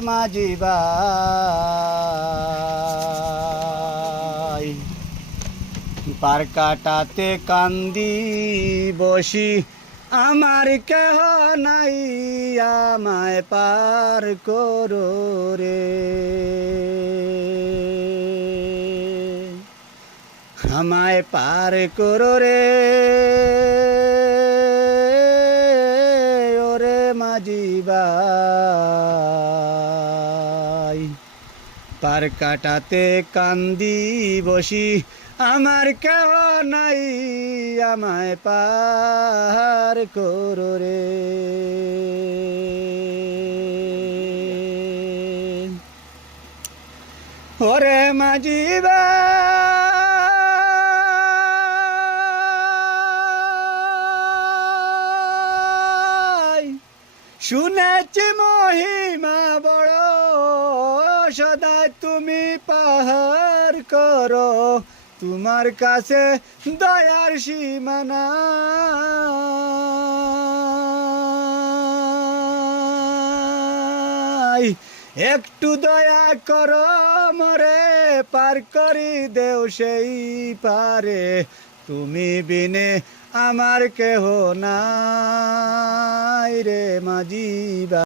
মাঝি ভাই পার কাটাতে কান্দি বসি আমার কেহ নাই আমায় পার করো রে আমায় পার করো রে ওরে মাঝি ভাই পার কাটাতে কান্দি বসি আমার কেহ নাই আমায় পার করো রে ওরে মাঝি ভাই শুনেছি মহিমা বড় সদাই তুমি পাহাড় করো তোমার কাছে দয়ার সীমানা একটু দয়া করো মরে পার করি দেও সেই পারে তুমি বিনে আমার কেহ নাই রে মাঝি ভাই।